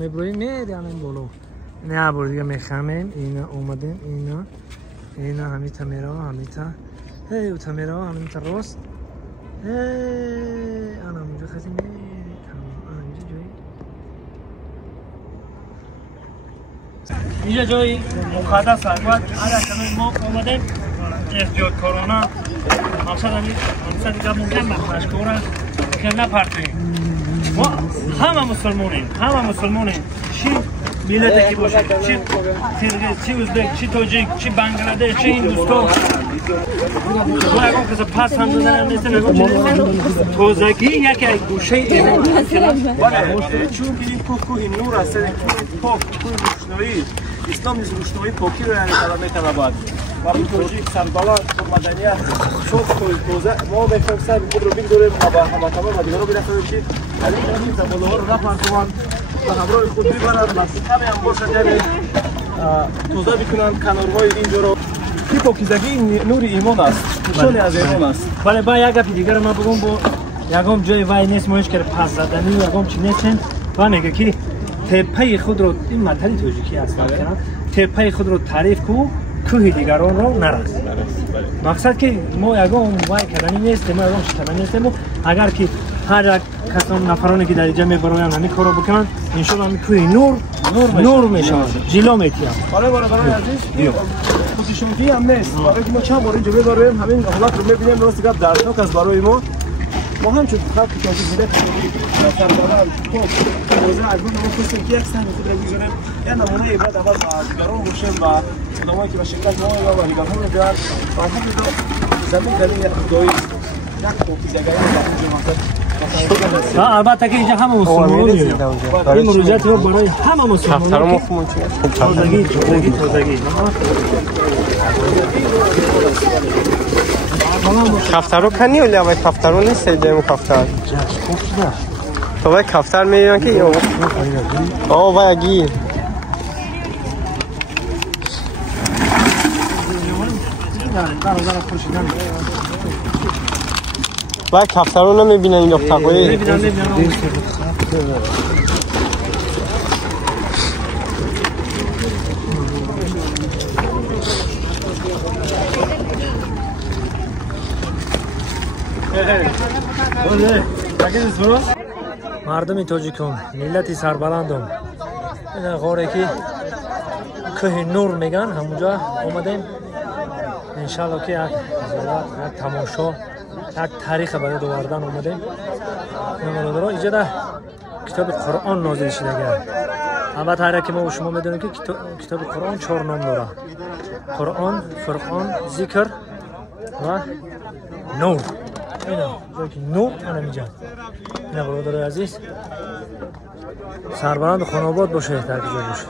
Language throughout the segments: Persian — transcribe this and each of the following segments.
میبرویم میدیم بالا نه برو دیگه میخمیم اینا اومدیم اینا همین تمیرا همین تا هی و تمیرا همین تا راست هی انا اونجا خیلی انا اینجا جایی مقدس است بعد الان ما اومدیم احتیاط کرونا مثلا دیگه ممکن مشکوره که نپرتیم ما همه مسلمانیم چی ملتی که باشه چی ترگیز چی ازبک چی تاجیک چی بنگلادش چی هندوستان ما اگه کسی پس هم دادن نیستن توزگی یکی گوشه ایران بله چون که این کوه نور است کوه روشنایی اسلام نیز روشنایی پاکی رو یعنی طلب میتونه باید برای توجیه سربالان مدنیت صوت توزه ما میخوایم سر خود رو بگذاریم با همه دیگر رو بیرفتیم چی علی کنیم تا بلوها رو رفت و همراه خود بیبرن همه هم باشد یعنی توزه بکنن کنارهای اینجا رو این پاکیزگی نور ایمان است نشانی از ایمان است ولی با یک گپی دیگر ما بگم با یکم جای وای نیست ماش کرد پس زدنی یکم چی نیستن و میگه که تپه خود رو این مطلب توجیهی است کنم تپه خود رو تعریف کو کوه دیگران رو نرس مقصد که ما یکم وای کردنی نیست ما یکم شتمنی نیستیم اگر که هر کسان نفرانی که در اینجا میبروین همین کارو بکنن ان شاء الله همین کوه نور میشه جلو میتیم حالا برای عزیز خودشونگی هم نیست برای ما چند بار اینجا ببریم همین حالت رو میبینیم درست گپ دردناک است برای ما هم چون خط که از ملت مثلا دارن تو روزه از ما خواستیم که یک سهم خود را بگذاریم یا نمونه عبرت اول با دیگران باشیم و آدمایی که به شکل ما یا با دیگران میگن و همین زمین در این دایی یک پاکیزگی ها البته که اینجا همه مسلمانان این مروجات رو برای همه مسلمانان تازگی کفتر کنی ولی اول کفتر رو نیست دیدم کفتر تو باید کفتر میگن که یا باید گیر باید کفتر رو نمیبینن این دختر قوی مردم تاجیکان ملت سربلندم این غاره که کوه نور میگن همونجا اومدیم انشالله که یک تماشا یک تاریخ برای دوردن اومدیم نمانادارا اینجا در کتاب قرآن نازل شده گرد البته هر که ما و شما میدونیم که کتاب قرآن 4 نام داره قرآن، فرقان، ذکر و نور اینا نور انا میجن اینا برادر عزیز سربلند خانواباد باشه در کجا باشه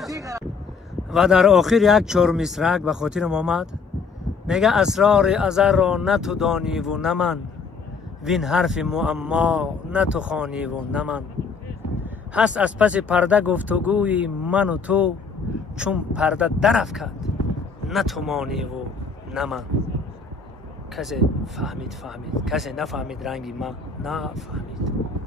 و در آخر یک 4 مصرع به خاطر محمد میگه اسرار ازر را نه تو دانی و نه من وین حرف معما نه تو خوانی و نه من هست از پس پرده گفتگوی من و تو چون پرده درافکند نه تو مانی و نه من کسی فهمید کسی نفهمید رنگی من نفهمید